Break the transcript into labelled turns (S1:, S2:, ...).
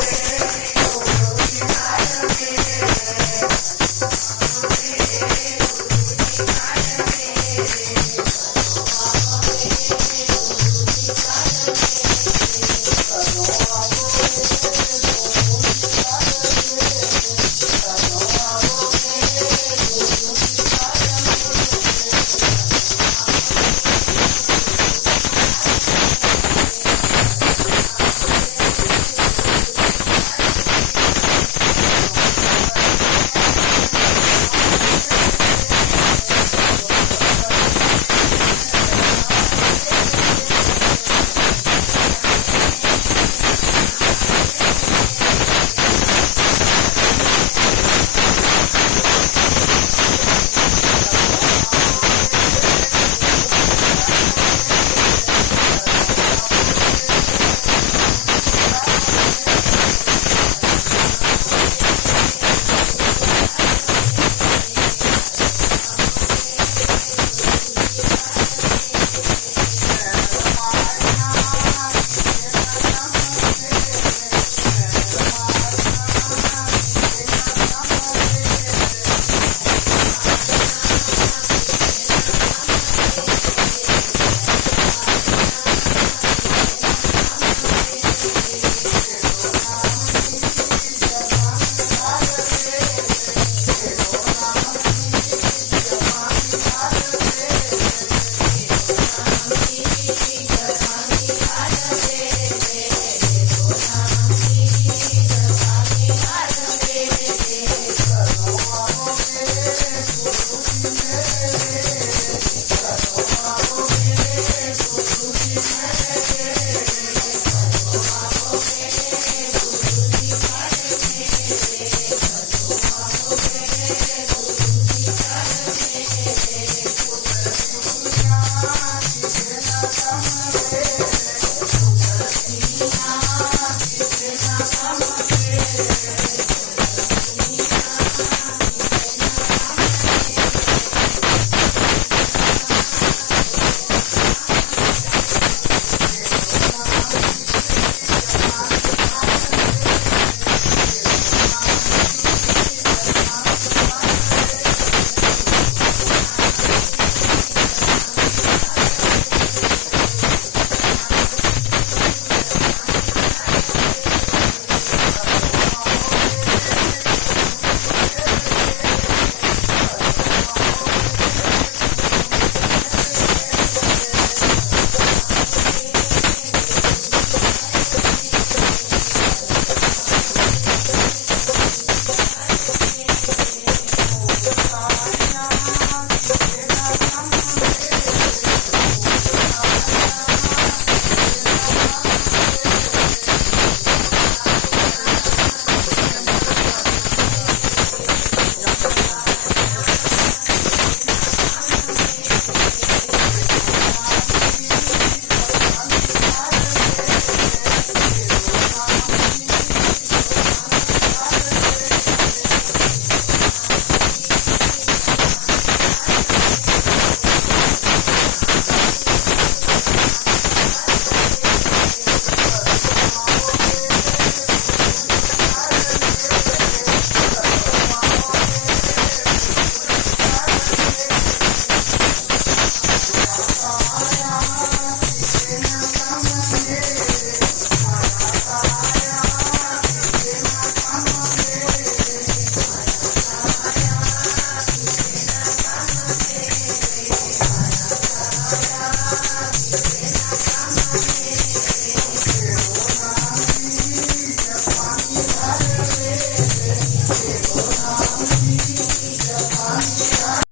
S1: Yes.